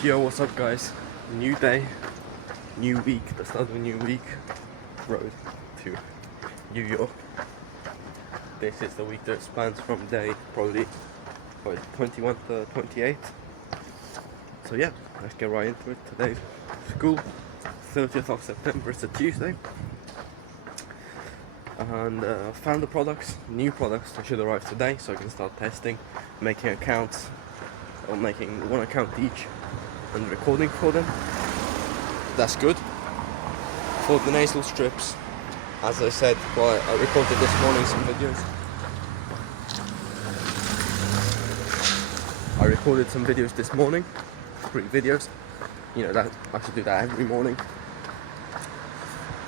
Yo, what's up guys? New day, new week, the start of a new week, road to New York. This is the week that spans from day probably 21 to 28. So yeah, let's get right into it. Today's school, 30th of September, it's a Tuesday. And found the products, new products that should arrive today, so I can start testing, making accounts, or making one account each and recording for them. That's good. For the nasal strips, as I said, well, I recorded this morning some videos. I recorded some videos this morning, 3 videos. You know, that I should do that every morning.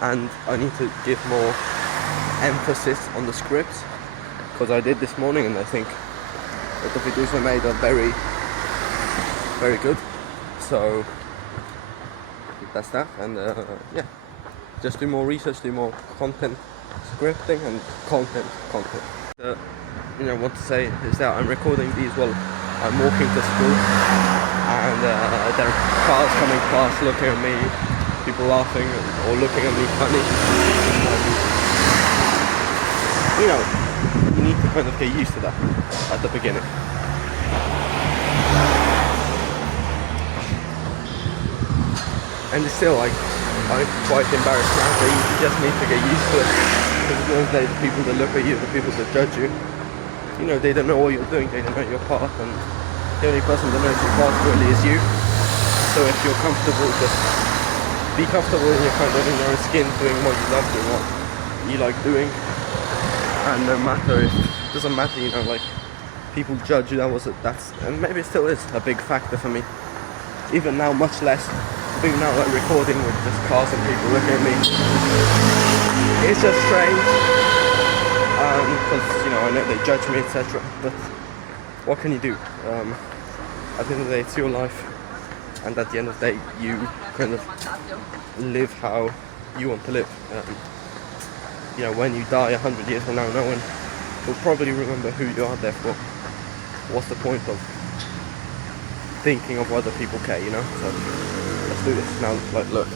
And I need to give more emphasis on the scripts, because I did this morning and I think that the videos I made are very, very good. So that's that, and yeah, just do more research, do more content scripting and content. You know, what to say is that I'm recording these while I'm walking to school, and there are cars coming past looking at me, people laughing or looking at me funny. You know, you need to kind of get used to that at the beginning. And still, like, I'm quite embarrassed now, so you just need to get used to it. Because at the end of the day, the people that look at you, the people that judge you, you know, they don't know what you're doing, they don't know your path, and the only person that knows your path really is you. So if you're comfortable, just be comfortable in your kind of in your own skin, doing what you love, doing what you like doing. And no matter if, it doesn't matter, you know, like, people judge you, that's, and maybe it still is a big factor for me. Even now, much less. Even now, like, recording with just cars and people looking at me, it's just strange, because, you know, I know they judge me, etc. But what can you do? At the end of the day, it's your life, and at the end of the day, you kind of live how you want to live. You know, when you die 100 years from now, no one will probably remember who you are. Therefore, what's the point of thinking of what other people care, you know? So let's do this now. Like, look,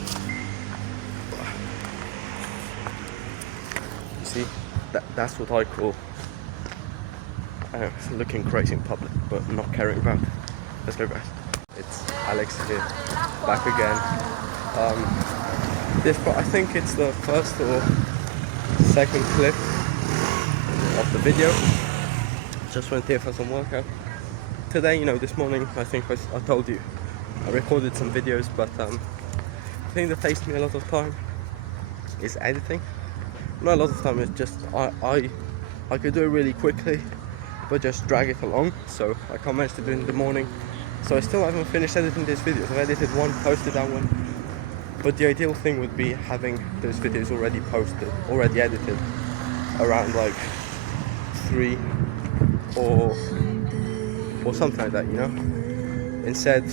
you see, that's what I call looking crazy in public but not caring about it. Let's go, guys. It's Alex here, back again. I think it's the first or second clip of the video. Just went here for some workout today. You know, this morning, I think I told you I recorded some videos, but the thing that takes me a lot of time is editing. Not a lot of time, it's just I could do it really quickly but just drag it along, so I can't manage to do it in the morning. So I still haven't finished editing these videos. I've edited one, posted that one, but the ideal thing would be having those videos already posted, already edited, around like 3 or something like that, you know. Instead,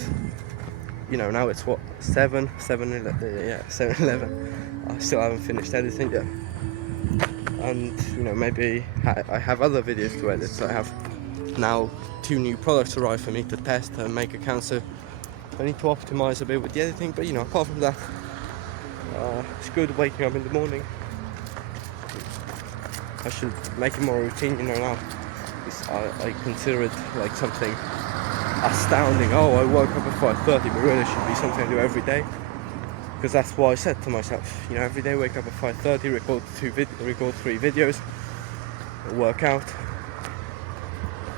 you know, now it's what, 7:11. I still haven't finished editing yet, and you know, maybe I have other videos to edit. So I have now 2 new products arrive for me to test and make accounts. So I need to optimize a bit with the editing, but you know, apart from that, it's good waking up in the morning. I should make it more routine, you know. Now I consider it like something astounding. Oh, I woke up at 5:30, but really it should be something I do every day, because that's what I said to myself. You know, every day wake up at 5:30, record 3 videos, work out,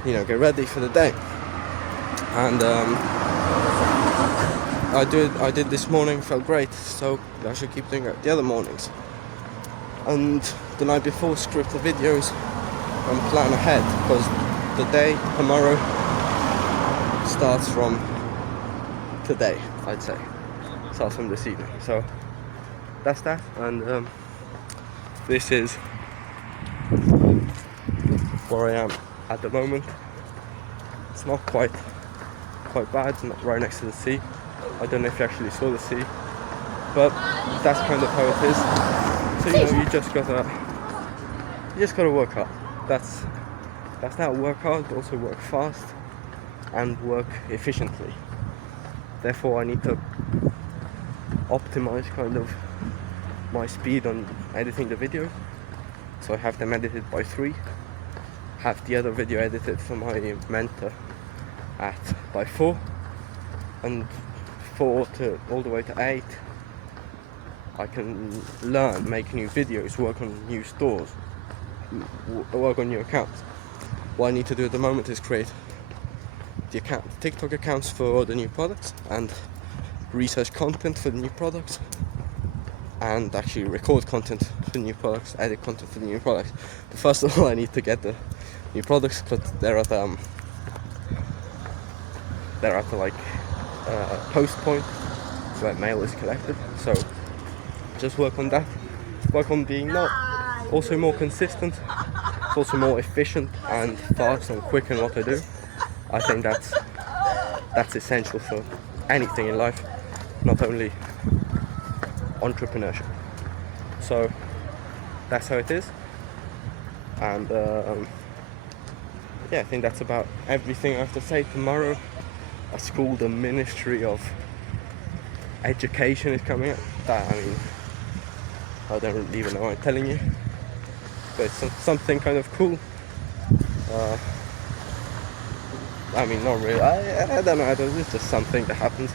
you know, get ready for the day. And I did this morning, felt great, so I should keep doing it the other mornings. And the night before, script the videos and plan ahead, because the day tomorrow starts from today, I'd say. Starts from this evening. So that's that, and this is where I am at the moment. It's not quite bad, it's not right next to the sea. I don't know if you actually saw the sea, but that's kind of how it is. So you know, you just gotta work hard. That's how, work hard, but also work fast and work efficiently. Therefore I need to optimize kind of my speed on editing the videos. So I have them edited by 3, have the other video edited for my mentor by 4, and 4 to all the way to 8 I can learn, make new videos, work on new stores, work on new accounts. What I need to do at the moment is create the TikTok accounts for the new products and research content for the new products, and actually record content for the new products, edit content for the new products. But first of all, I need to get the new products because they're at the like post point where mail is collected. So just work on that. Work on being also more consistent. It's also more efficient and fast and quick in what I do. I think that's essential for anything in life, not only entrepreneurship. So that's how it is, and yeah, I think that's about everything I have to say. Tomorrow a school, the Ministry of Education is coming up. I mean, I don't even know what I'm telling you, but it's something kind of cool. I mean, not really, I don't know, it's just something that happens.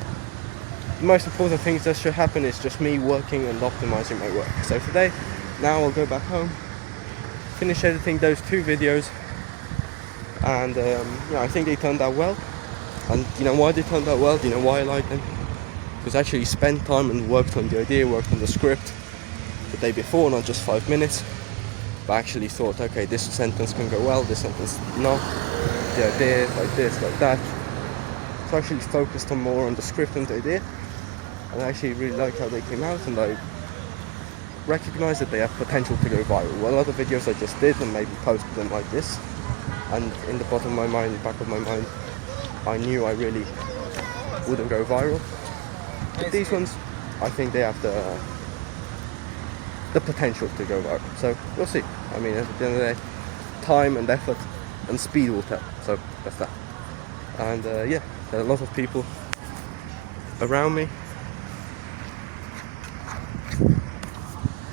The most important things that should happen is just me working and optimizing my work. So today, now I'll go back home, finish editing those 2 videos, and yeah, I think they turned out well. And you know why they turned out well? Do you know why I like them? Because I actually spent time and worked on the idea, worked on the script the day before, not just 5 minutes. But I actually thought, okay, this sentence can go well, this sentence not. The idea, like this, like that. So I actually focused on more on the script and the idea. And I actually really like how they came out, and I recognize that they have potential to go viral. Well, other videos I just did and maybe posted them like this, and in the bottom of my mind, back of my mind, I knew I really wouldn't go viral. But these ones, I think they have the potential to go viral. So we'll see. I mean, at the end of the day, time and effort and speed will tell. So that's that. And yeah, there are a lot of people around me.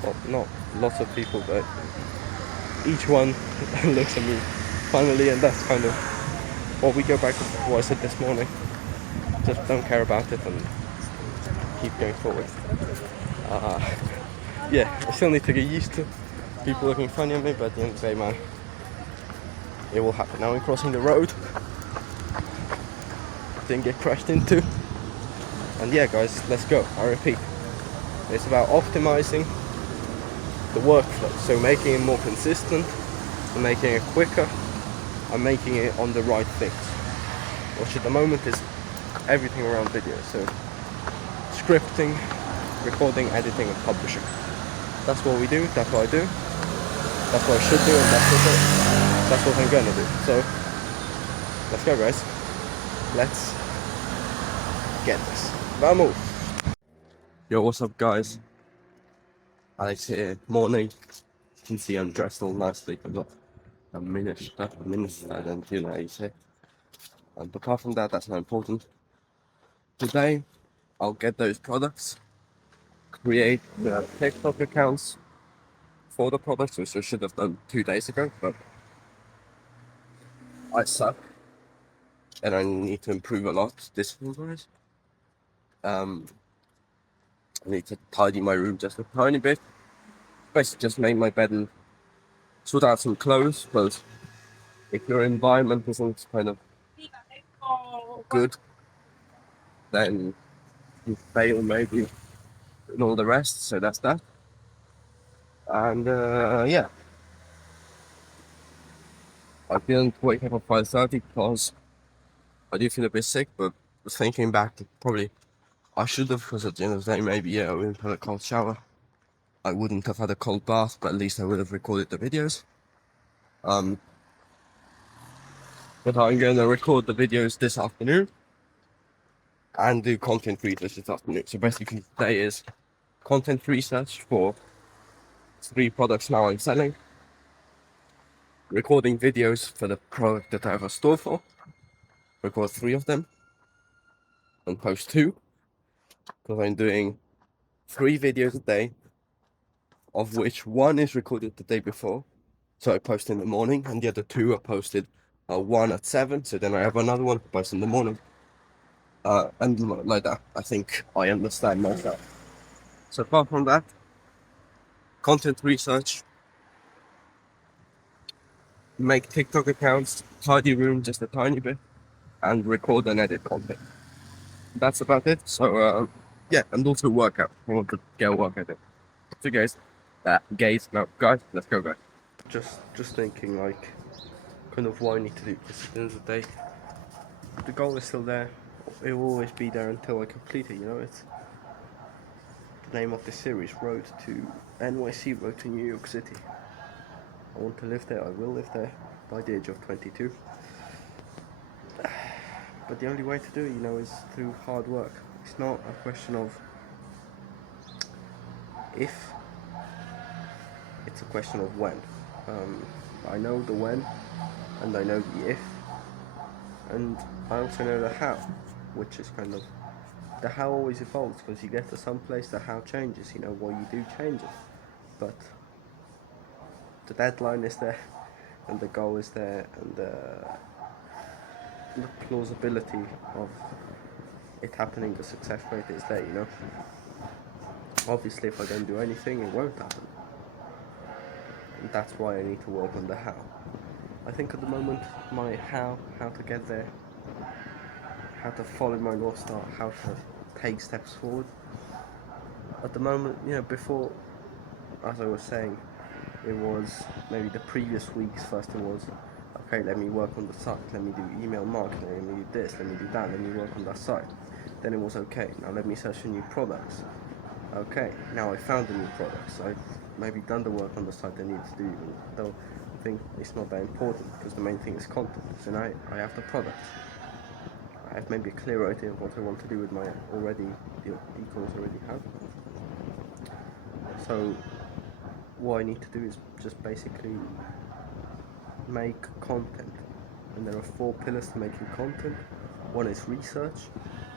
Well, not lots of people, but each one looks at me funnily, and that's kind of what we go back to what I said this morning. Just don't care about it and keep going forward. Yeah, I still need to get used to people looking funny at me, but at the end of the day, man, it will happen. Now I'm crossing the road, didn't get crashed into, and yeah, guys, let's go. I repeat, it's about optimizing the workflow, so making it more consistent, and making it quicker, and making it on the right things, which at the moment is everything around video. So scripting, recording, editing, and publishing. That's what we do, that's what I do, that's what I should do, and that's what I'm gonna do. So let's go, guys. Let's get this. Vamos! Yo, what's up, guys? Alex here. Morning. You can see I'm dressed all nicely. I've got a minister, I don't know how you say. But apart from that, that's not important. Today, I'll get those products, create the TikTok accounts for the products, which I should have done 2 days ago, but I suck. And I need to improve a lot discipline-wise. I need to tidy my room just a tiny bit. Basically just make my bed and sort out some clothes, because if your environment isn't kind of good, then you fail maybe and all the rest. So that's that. And yeah, I didn't wake up at 5:30 because I do feel a bit sick, but thinking back, probably I should have, because at the end of the day, maybe yeah, I wouldn't have had a cold shower, I wouldn't have had a cold bath, but at least I would have recorded the videos. But I'm going to record the videos this afternoon and do content research this afternoon. So basically today is content research for 3 products now I'm selling, recording videos for the product that I have a store for, record 3 of them, and post 2, because I'm doing 3 videos a day, of which 1 is recorded the day before, so I post in the morning, and the other 2 are posted 1 at 7, so then I have another one to post in the morning, and like that. I think I understand myself. So apart from that, content research, make TikTok accounts, tidy room just a tiny bit, and record and edit content. That's about it. So yeah, and also workout. I want to get a workout in. So guys, let's go guys. Just thinking like kind of what I need to do, because at the end of the day, the goal is still there. It will always be there until I complete it, you know. It's the name of this series, Road to NYC, Road to New York City. I want to live there, I will live there by the age of 22. But the only way to do it, you know, is through hard work. It's not a question of if, it's a question of when. I know the when, and I know the if, and I also know the how, which is kind of, the how always evolves, because you get to some place, the how changes, you know, what you do changes, but the deadline is there, and the goal is there, and the plausibility of it happening, the success rate is there, you know. Obviously, if I don't do anything, it won't happen. And that's why I need to work on the how. I think at the moment, my how to get there, how to follow my North Star, how to take steps forward. At the moment, you know, before, as I was saying, it was maybe the previous weeks. First it was, okay, let me work on the site, let me do email marketing, let me do this, let me do that, let me work on that site. Then it was, okay, now let me search for new products. Okay, now I found the new products. I've maybe done the work on the site I need to do, even though I think it's not that important, because the main thing is content. So now I have the product. I have maybe a clear idea of what I want to do with my the e-commerce I already have. So what I need to do is just basically make content, and there are 4 pillars to making content. One is research,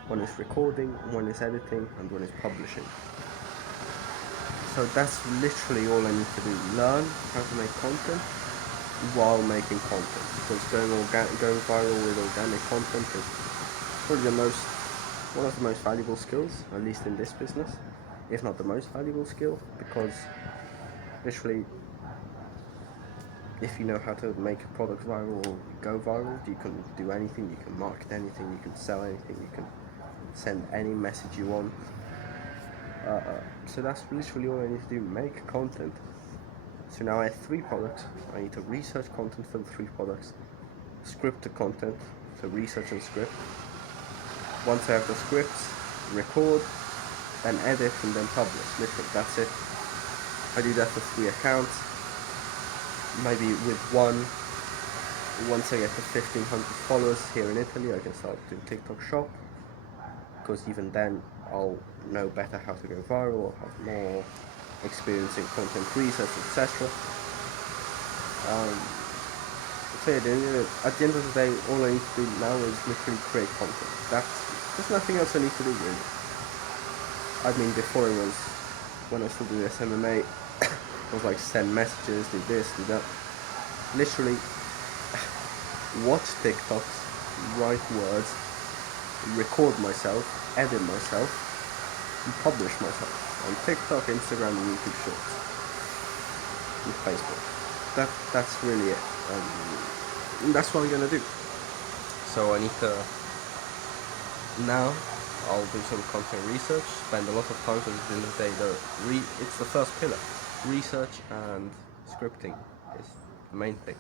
one is recording, one is editing, and one is publishing. So that's literally all I need to do, learn how to make content while making content, because going viral with organic content is probably one of the most valuable skills, at least in this business, if not the most valuable skill, because literally, if you know how to make a product viral or go viral, you can do anything, you can market anything, you can sell anything, you can send any message you want. So that's literally all I need to do, make content. So now I have 3 products. I need to research content for the 3 products, script the content, so research and script. Once I have the scripts, record, then edit, and then publish. Literally, that's it. I do that for 3 accounts. Maybe with once I get to 1,500 followers here in Italy, I can start doing TikTok shop, because even then I'll know better how to go viral, I'll have more experience in content research, etc. So yeah, at the end of the day, all I need to do now is literally create content. There's nothing else I need to do, really. I mean, before it was, when I still do this MMA, it was like send messages, do this, do that. Literally, watch TikToks, write words, record myself, edit myself, and publish myself on TikTok, Instagram, and YouTube Shorts, and Facebook. That's really it. And that's what I'm gonna do. So I need to, now I'll do some content research, spend a lot of time, because at the end of the day, it's the first pillar. Research and scripting is the main thing.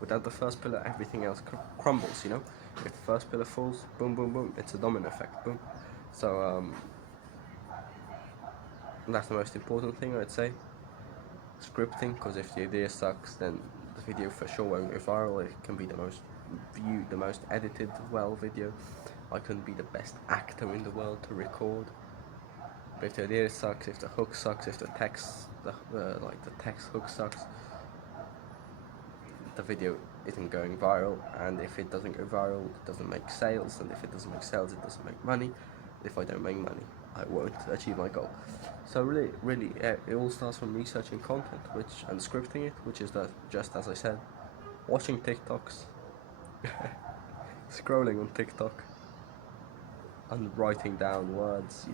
Without the first pillar, everything else crumbles, you know? If the first pillar falls, boom, boom, boom, it's a domino effect, boom. So, that's the most important thing, I'd say. Scripting, because if the idea sucks, then the video for sure won't go viral. It can be the most viewed, the most edited well video. I couldn't be the best actor in the world to record. But if the idea sucks, if the hook sucks, if the text, the text hook sucks, the video isn't going viral, and if it doesn't go viral, it doesn't make sales, and if it doesn't make sales, it doesn't make money. If I don't make money, I won't achieve my goal. So really, it all starts from researching content, and scripting it, which is just as I said, watching TikToks, scrolling on TikTok, and writing down words.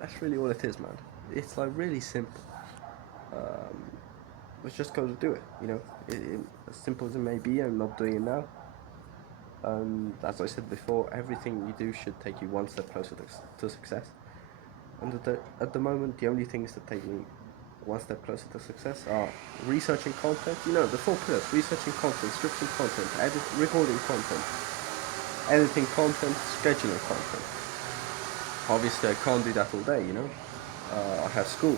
That's really all it is, man. It's like really simple. Let's just go to do it. As simple as it may be. I'm not doing it now. As I said before, everything you do should take you one step closer to success. And at the moment, the only things that take me one step closer to success are researching content. The 4 pillars: researching content, scripting content, recording content, editing content, scheduling content. Obviously, I can't do that all day. I have school,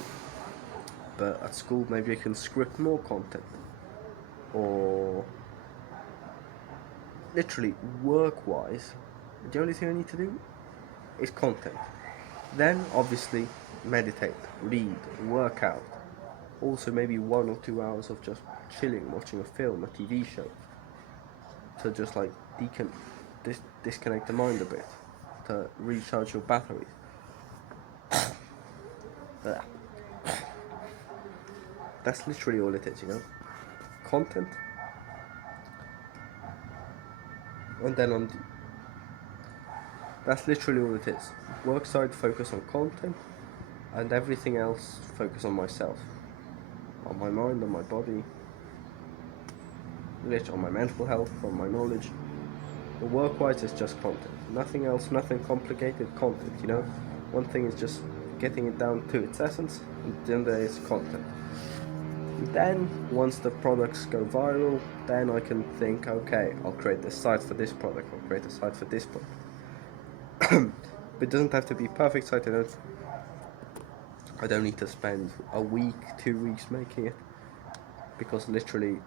but at school maybe I can script more content, or literally work-wise, the only thing I need to do is content. Then obviously meditate, read, work out. Also maybe 1 or 2 hours of just chilling, watching a film, a TV show, to just like disconnect the mind a bit, to recharge your batteries. That's literally all it is, content. And then that's literally all it is. Work side, focus on content, and everything else, focus on myself, on my mind, on my body, on my mental health, on my knowledge. The work-wise is just content. Nothing else, nothing complicated, content, One thing is just getting it down to its essence, and then there is content. Then, once the products go viral, then I can think, okay, I'll create this site for this product, I'll create a site for this product. It doesn't have to be perfect site. I don't need to spend a week, 2 weeks making it, because literally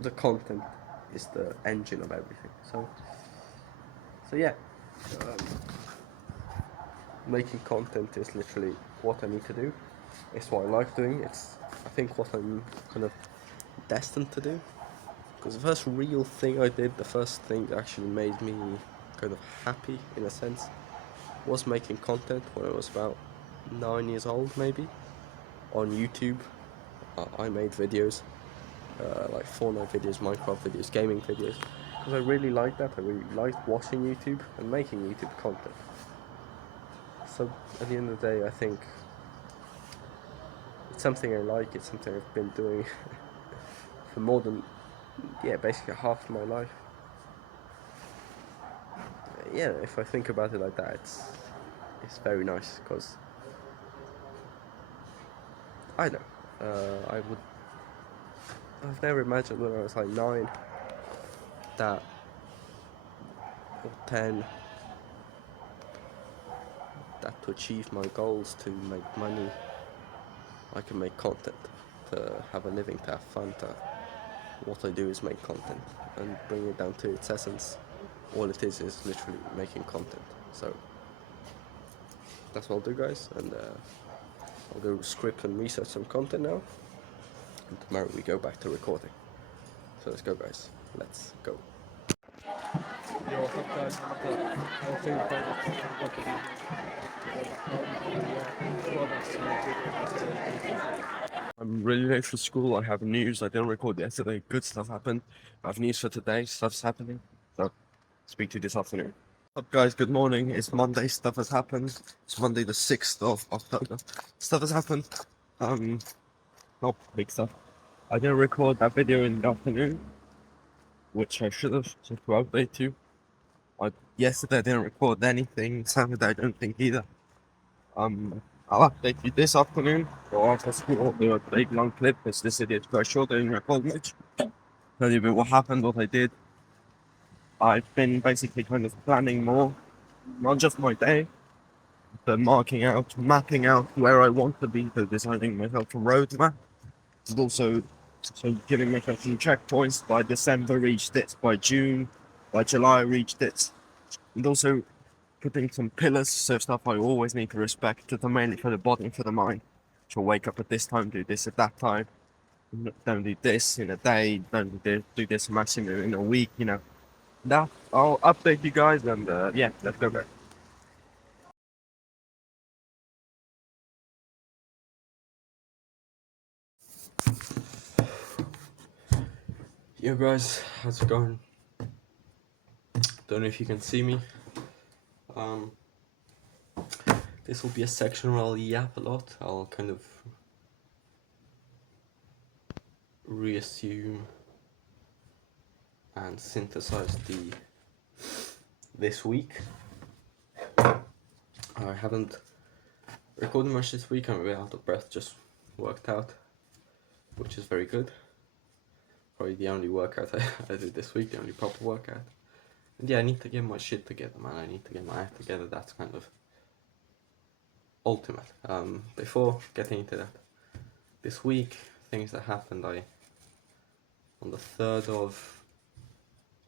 the content is the engine of everything. So yeah, making content is literally what I need to do. It's what I like doing. It's, I think, what I'm kind of destined to do. Because the first real thing I did, the first thing that actually made me kind of happy in a sense, was making content when I was about 9 years old, maybe, on YouTube. I made videos, like Fortnite videos, Minecraft videos, gaming videos, because I really liked that. I really liked watching YouTube and making YouTube content. So at the end of the day, I think it's something I like. It's something I've been doing for more than, basically half my life. Yeah, if I think about it like that, it's very nice, because I know, I've never imagined when I was like 9 that, or 10, that to achieve my goals, to make money, I can make content, to have a living, to have fun, what I do is make content, and bring it down to its essence. All it is literally making content. So that's what I'll do, guys, and I'll go script and research some content now, and tomorrow we go back to recording. So let's go, guys. Let's go. Yo, what's up, guys? I'm really late for school. I have news. I didn't record yesterday. Good stuff happened. I have news for today. Stuff's happening. So, speak to you this afternoon. What's up, guys? Good morning. It's Monday. Stuff has happened. It's Monday the 6th of October. Stuff has happened. Not big stuff. I didn't record that video in the afternoon, which I should have, just to update you. Yesterday I didn't record anything. Saturday I don't think either. I'll update you this afternoon, or after school. I'll do a big long clip, because this video's quite short. I didn't record much. Tell you a bit what happened, what I did. I've been basically kind of planning more, not just my day, but mapping out where I want to be, so designing myself a roadmap. And also, so giving myself some checkpoints. By December, reach this. By June, by July, reach this. And also putting some pillars, so stuff I always need to respect, to mainly for the body and for the mind. So wake up at this time, do this at that time. don't do this in a day, do this maximum in a week, That I'll update you guys and yeah, let's go back. Yo guys, how's it going? Don't know if you can see me. This will be a section where I'll yap a lot. I'll kind of reassume and synthesize this week. I haven't recorded much this week. I'm a bit out of breath, just worked out, which is very good. Probably the only workout I did this week, the only proper workout. And yeah, I need to get my shit together, man. I need to get my act together. That's kind of ultimate. Before getting into that, this week, things that happened, on the 3rd of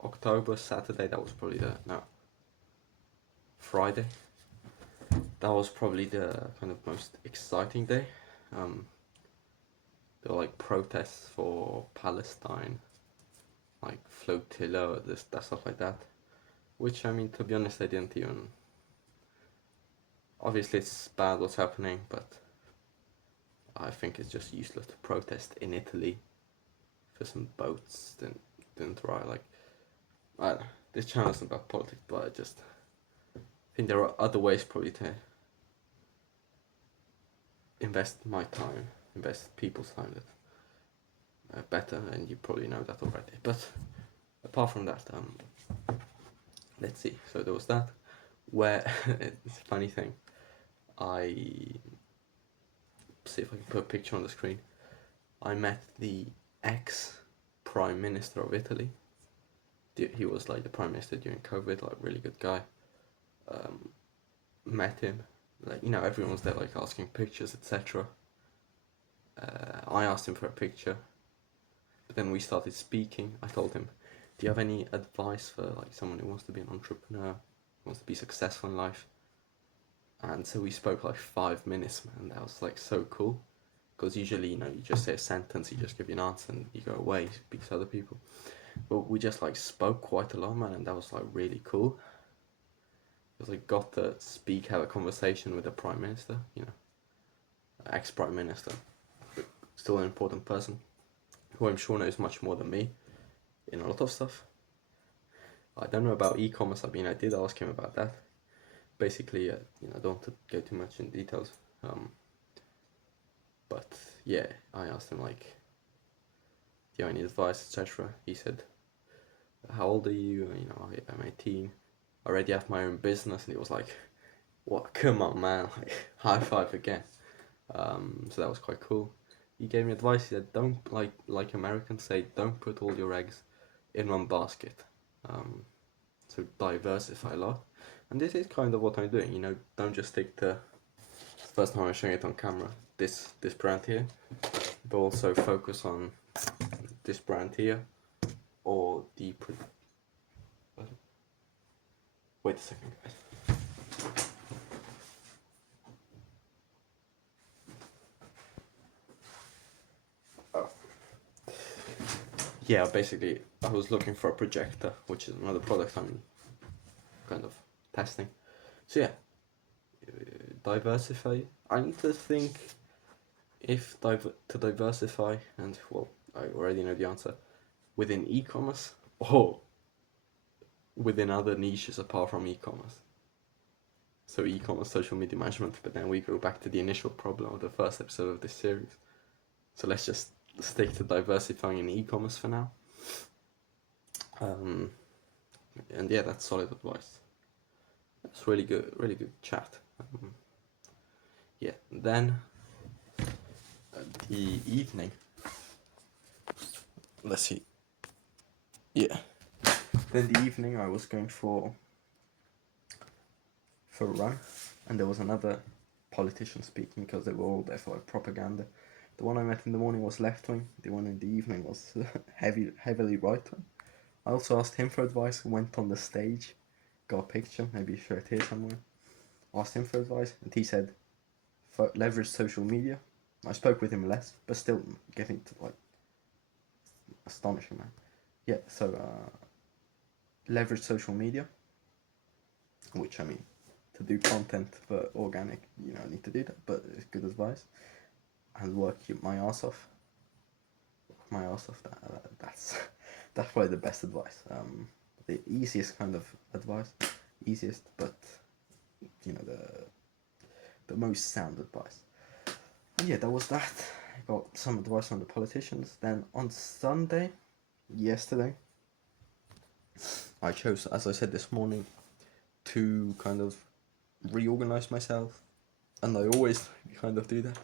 October, Saturday, that was probably Friday. That was probably the kind of most exciting day. There were like protests for Palestine, like flotilla, that stuff like that. Which, I mean, to be honest, I didn't even. Obviously, it's bad what's happening, but I think it's just useless to protest in Italy for some boats. Didn't try. Like, I don't know, this channel isn't about politics, but I just think there are other ways probably to invest my time, invest people's time that better, and you probably know that already. But apart from that, let's see. So there was that. Where it's a funny thing. I see if I can put a picture on the screen. I met the ex-prime minister of Italy. He was like the prime minister during COVID, like really good guy. Met him, like everyone was there like asking pictures, etc. I asked him for a picture, but then we started speaking. I told him, "Do you have any advice for like someone who wants to be an entrepreneur, wants to be successful in life?" And so we spoke like 5 minutes, man. That was like so cool, because usually you just say a sentence, you just give you an answer, and you go away, speak to other people. But we just like spoke quite a lot, man, and that was like really cool. Because I got to speak, have a conversation with the prime minister, ex-prime minister, still an important person, who I'm sure knows much more than me in a lot of stuff. I don't know about e-commerce. I mean, I did ask him about that. Basically, I don't want to go too much in details. But yeah, I asked him like, "Do you have any advice, etc.?" He said, "How old are you?" I'm 18. I already have my own business, and he was like, "What? Come on, man! Like, high five again." So that was quite cool. He gave me advice. He said, "Don't like Americans say, don't put all your eggs in one basket. So diversify a lot." And this is kind of what I'm doing. Don't just stick to. First time I'm showing it on camera. This brand here, but also focus on this brand here, or the. Wait a second, guys. Oh. Yeah, basically, I was looking for a projector, which is another product I'm kind of testing. So yeah, diversify. I need to think if to diversify, and well, I already know the answer, within e-commerce or within other niches apart from e-commerce. So e-commerce, social media management, but then we go back to the initial problem of the first episode of this series. So let's just stick to diversifying in e-commerce for now. And yeah, that's solid advice. That's really good chat. Yeah, then the evening. Let's see. Yeah. Then the evening I was going for a run, and there was another politician speaking, because they were all there for like propaganda. The one I met in the morning was left wing. The one in the evening was heavily right wing. I also asked him for advice. Went on the stage, got a picture, maybe show it here somewhere. Asked him for advice, and he said, leverage social media. I spoke with him less, but still getting to like astonishing, man. Yeah, so leverage social media, which I mean, to do content for organic, you know, I need to do that, but it's good advice. And work my ass off. My ass off. That's that's probably the best advice. The easiest kind of advice, easiest, but you know the most sound advice. And yeah, that was that. I got some advice from the politicians. Then on Sunday, yesterday, I chose, as I said this morning, to kind of reorganize myself, and I always kind of do that,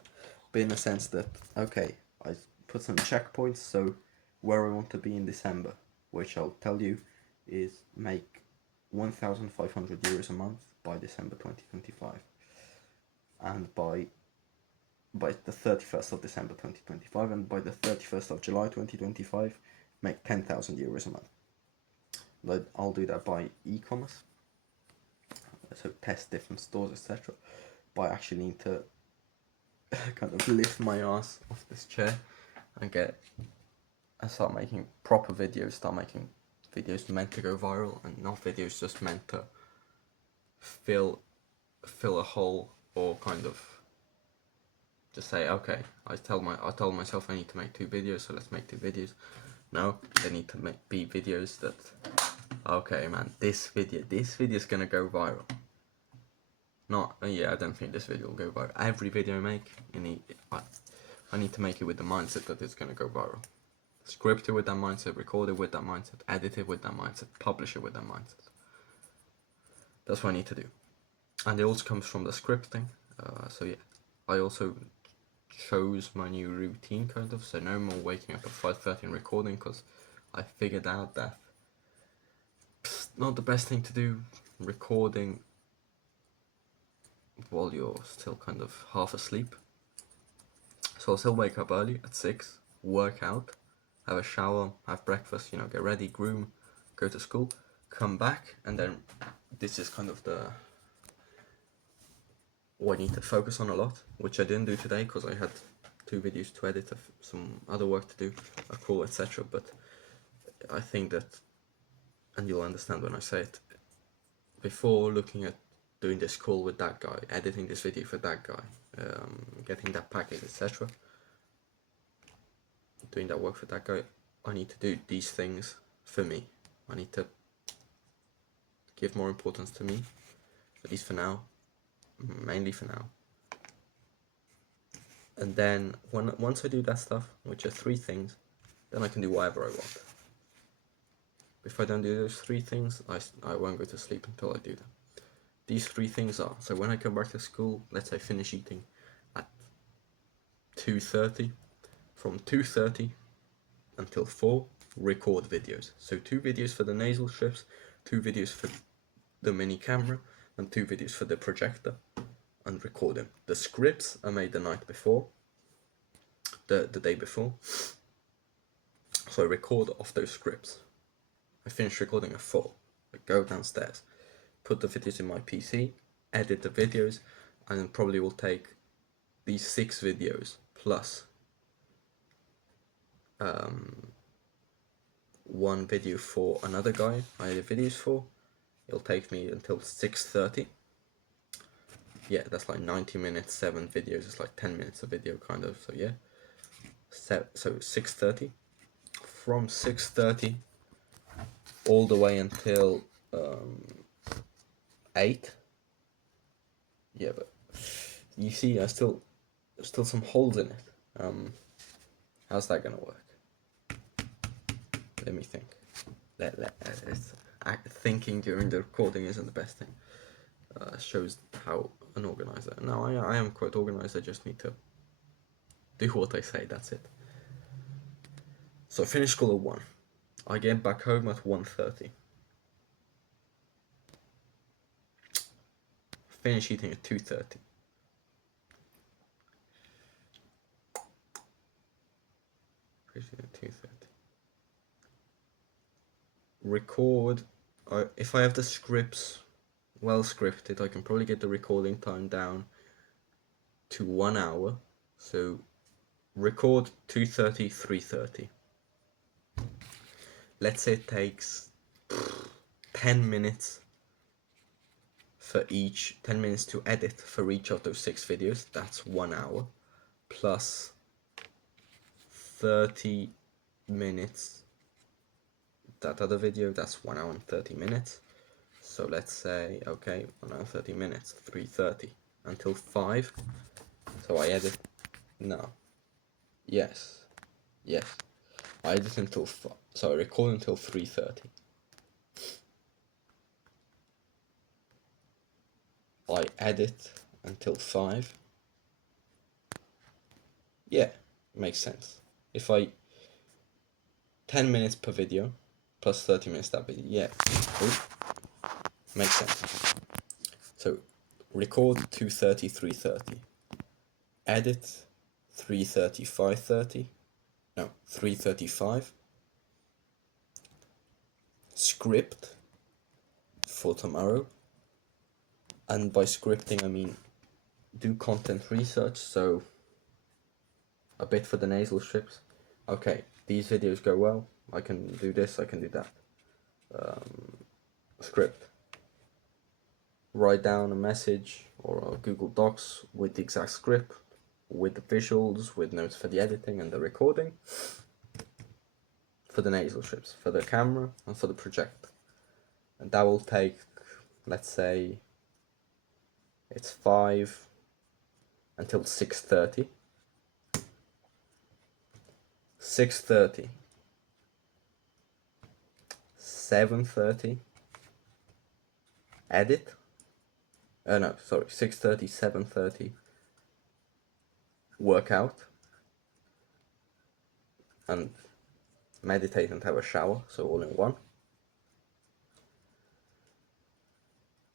but in a sense that, okay, I put some checkpoints, so where I want to be in December, which I'll tell you is make 1,500 euros a month by December 2025, and by the 31st of December 2025, and by the 31st of July 2025, make 10,000 euros a month. I'll do that by e-commerce, so test different stores, etc. But I actually need to kind of lift my ass off this chair and start making proper videos, start making videos meant to go viral, and not videos just meant to fill a hole, or kind of just say, okay, I tell myself I need to make 2 videos, so let's make 2 videos. No, they need to be videos that, okay, man, this video is gonna go viral. Not, yeah, I don't think this video will go viral. Every video I make, I need to make it with the mindset that it's gonna go viral. Script it with that mindset, record it with that mindset, edit it with that mindset, publish it with that mindset. That's what I need to do. And it also comes from the scripting. So yeah, I also chose my new routine, kind of. So no more waking up at 5:30 and recording, because I figured out that it's not the best thing to do, recording while you're still kind of half asleep. So I'll still wake up early at 6, work out, have a shower, have breakfast, you know, get ready, groom, go to school, come back, and then this is kind of what I need to focus on a lot, which I didn't do today because I had 2 videos to edit, some other work to do, a call, etc. But I think that, and you'll understand when I say it, before looking at doing this call with that guy, editing this video for that guy, getting that package, etc., doing that work for that guy, I need to do these things for me. I need to give more importance to me, at least for now, mainly for now. And then once I do that stuff, which are 3 things, then I can do whatever I want. If I don't do those 3 things, I won't go to sleep until I do them. These 3 things are, so when I come back to school, let's say finish eating at 2:30, from 2:30 until 4, record videos. So 2 videos for the nasal strips, 2 videos for the mini camera, and 2 videos for the projector, and record them. The scripts are made the night before, the day before, so I record off those scripts. I finish recording at 4, I go downstairs, put the videos in my PC, edit the videos, and then probably will take these 6 videos plus 1 video for another guy I edit videos for. It'll take me until 6:30. Yeah, that's like 90 minutes, 7 videos, it's like 10 minutes a video, kind of. So yeah, so 6:30. From 6:30 all the way until 8. Yeah, but you see, there's still some holes in it. How's that gonna work? Let me think. Thinking during the recording isn't the best thing. Shows how unorganized I am. No, I am quite organized. I just need to do what I say. That's it. So I finish school at 1. I get back home at 1:30. Finish eating at 2:30. Finish eating at 2:30. Record. If I have the scripts well scripted, I can probably get the recording time down to 1 hour. So record 2:30, 3:30. let's say it takes 10 minutes for each, 10 minutes to edit for each of those 6 videos, that's 1 hour, plus 30 minutes that other video, that's 1 hour and 30 minutes. So let's say, okay, 1 hour 30 minutes, 3:30 until 5. So I edit, no, yes, I edit until 5, so I record until 3:30. I edit until 5. Yeah, makes sense. If I 10 minutes per video plus 30 minutes that video, yeah, cool. Makes sense. So record 2:30, 3:30. Edit 3:30, 5:30. No, 3:35. Script for tomorrow. And by scripting I mean do content research, so a bit for the nasal strips. Okay, these videos go well, I can do this, I can do that. Script. Write down a message or a Google Docs with the exact script, with the visuals, with notes for the editing and the recording, for the nasal strips, for the camera and for the projector. And that will take, let's say, it's 5 until 6:30. 6:30. 7:30. Edit. No, sorry, 6:30, 7:30. Workout. And meditate and have a shower, so all in one.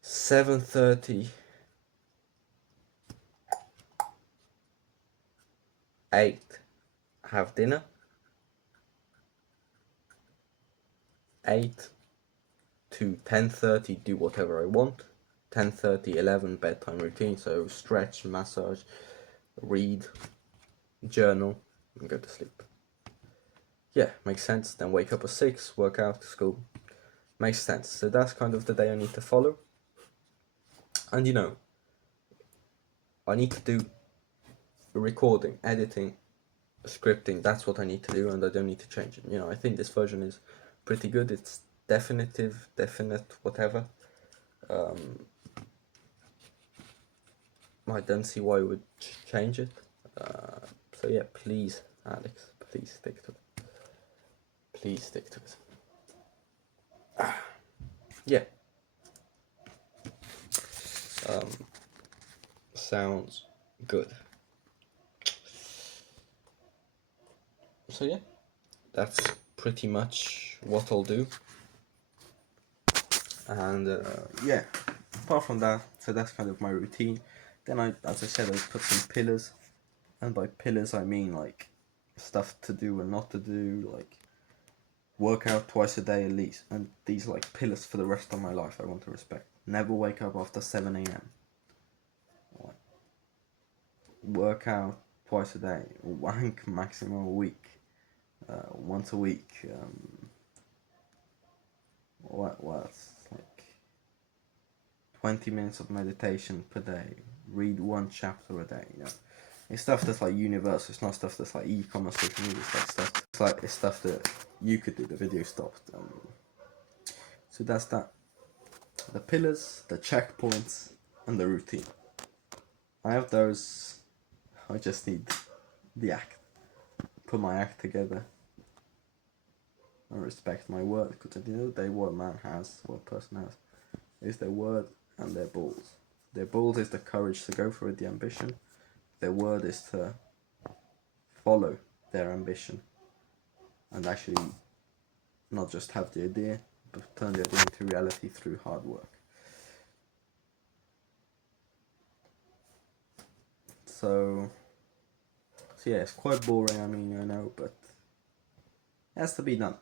7:30. 8. Have dinner. 8 to 10:30 do whatever I want. 10:30, 11 bedtime routine, so stretch, massage, read, journal, and go to sleep. Yeah, makes sense. Then wake up at 6, work out, school. Makes sense. So that's kind of the day I need to follow. And you know, I need to do recording, editing, scripting. That's what I need to do, and I don't need to change it. You know, I think this version is pretty good. It's definite, whatever. I don't see why I would change it. So yeah, please, Alex, please stick to it. Please stick to it. Yeah. Sounds good. So yeah, that's pretty much what I'll do. And yeah, apart from that, so that's kind of my routine. Then as I said, I put some pillars, and by pillars I mean like stuff to do and not to do, like work out twice a day at least, and these like pillars for the rest of my life I want to respect. Never wake up after 7 a.m. Work out twice a day, wank maximum a week, once a week. What like 20 minutes of meditation per day. Read 1 chapter a day. You know, it's stuff that's like universal. It's not stuff that's like e-commerce social media. It's stuff that you could do. The video stopped. So that's that. The pillars, the checkpoints, and the routine. I have those. I just need the act. Put my act together. I respect my word, because at the end of the day, what a man has, what a person has, is their word and their balls. Their balls is the courage to go for it, the ambition. Their word is to follow their ambition and actually not just have the idea, but turn the idea into reality through hard work. So yeah, it's quite boring, I mean, I know, but it has to be done.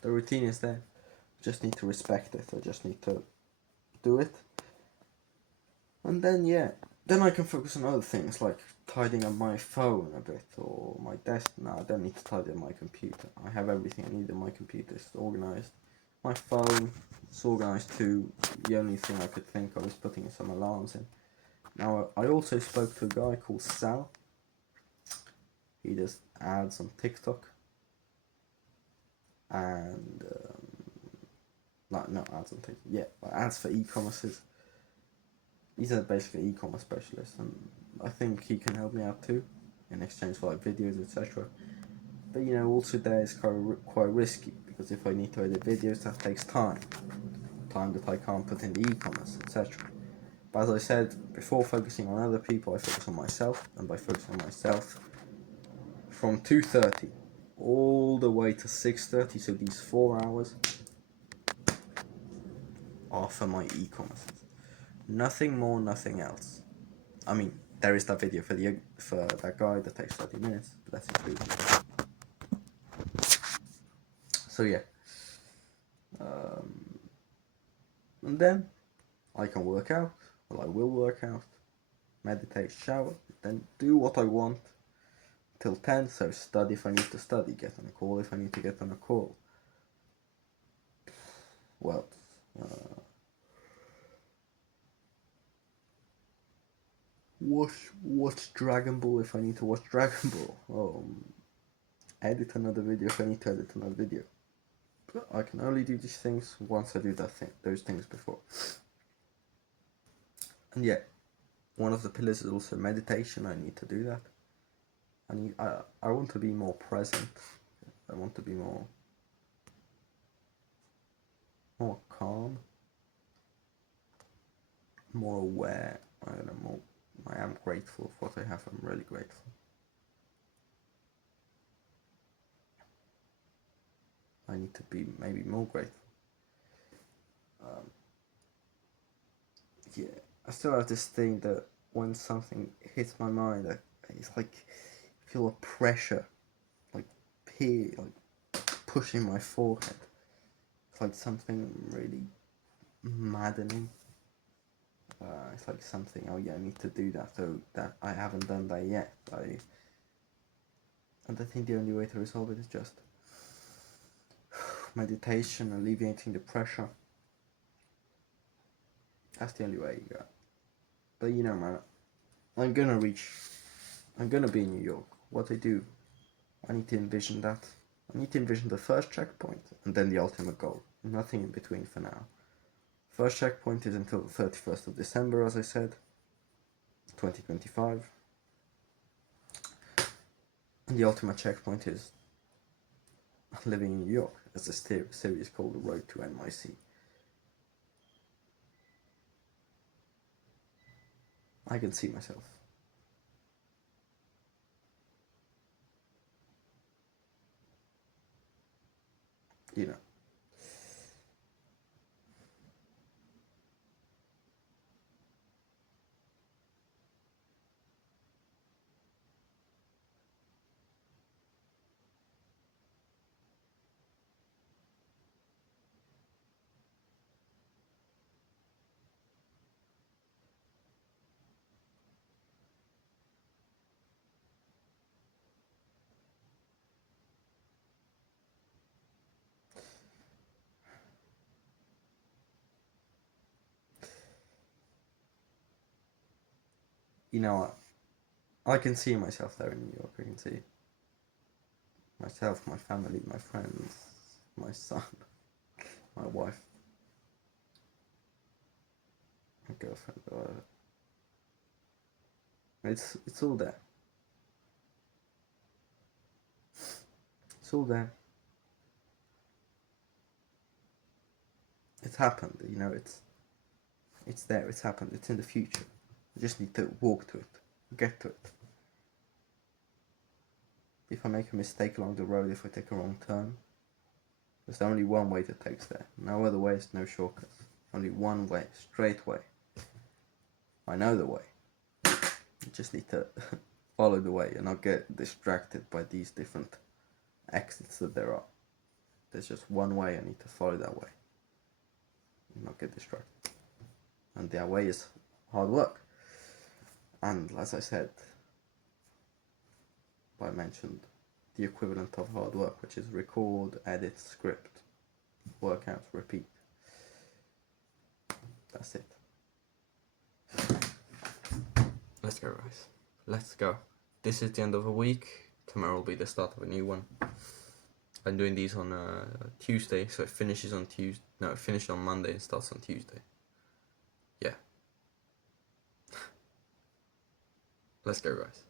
The routine is there. I just need to respect it. I just need to do it. And then, yeah, then I can focus on other things like tidying up my phone a bit or my desk. No, I don't need to tidy up my computer. I have everything I need in my computer. It's organized. My phone, it's organized too. The only thing I could think of is putting some alarms in. Now, I also spoke to a guy called Sal. He does ads on TikTok. And, not ads on TikTok, yeah, ads for e-commerces. He's basically an e-commerce specialist, and I think he can help me out too, in exchange for like videos, etc. But also there is quite risky, because if I need to edit videos, that takes time that I can't put in the e-commerce, etc. But as I said, before focusing on other people, I focus on myself, and by focusing on myself, from 2:30 all the way to 6:30, so these 4 hours are for my e-commerces. Nothing more, nothing else. I mean, there is that video for that guy that takes 30 minutes, but that's included. So yeah. And then I can work out, well, I will work out, meditate, shower, then do what I want till 10, so study if I need to study, get on a call if I need to get on a call. Well, watch Dragon Ball if I need to watch Dragon Ball. Edit another video if I need to edit another video. But I can only do these things once I do those things before. And yeah, one of the pillars is also meditation. I need to do that. I want to be more present. I want to be more calm, more aware. I don't know, I am grateful for what I have. I'm really grateful. I need to be maybe more grateful. Yeah, I still have this thing that when something hits my mind, it's like I feel a pressure, like pushing my forehead. It's like something really maddening. It's like something, oh yeah, I need to do that, so that I haven't done that yet. And I think the only way to resolve it is just meditation, alleviating the pressure. That's the only way you go. But man, I'm gonna be in New York. What I do, I need to envision that. I need to envision the first checkpoint and then the ultimate goal. Nothing in between for now. First checkpoint is until the 31st of December, as I said, 2025. And the ultimate checkpoint is living in New York, as the series called The Road to NYC. I can see myself. You know. I can see myself there in New York. I can see myself, my family, my friends, my son, my wife, my girlfriend. It's all there. It's all there. It's happened. It's there. It's happened. It's in the future. I just need to walk to it, get to it. If I make a mistake along the road, if I take a wrong turn, there's only one way that takes there. No other ways, no shortcuts. Only one way, straight way. I know the way. I just need to follow the way and not get distracted by these different exits that there are. There's just one way. I need to follow that way and not get distracted. And that way is hard work. And as I said, I mentioned the equivalent of hard work, which is record, edit, script, workout, repeat. That's it. Let's go, guys. Let's go. This is the end of a week. Tomorrow will be the start of a new one. I'm doing these on Tuesday, so it finishes on Tuesday. No, it finishes on Monday and starts on Tuesday. Yeah. Let's go, guys.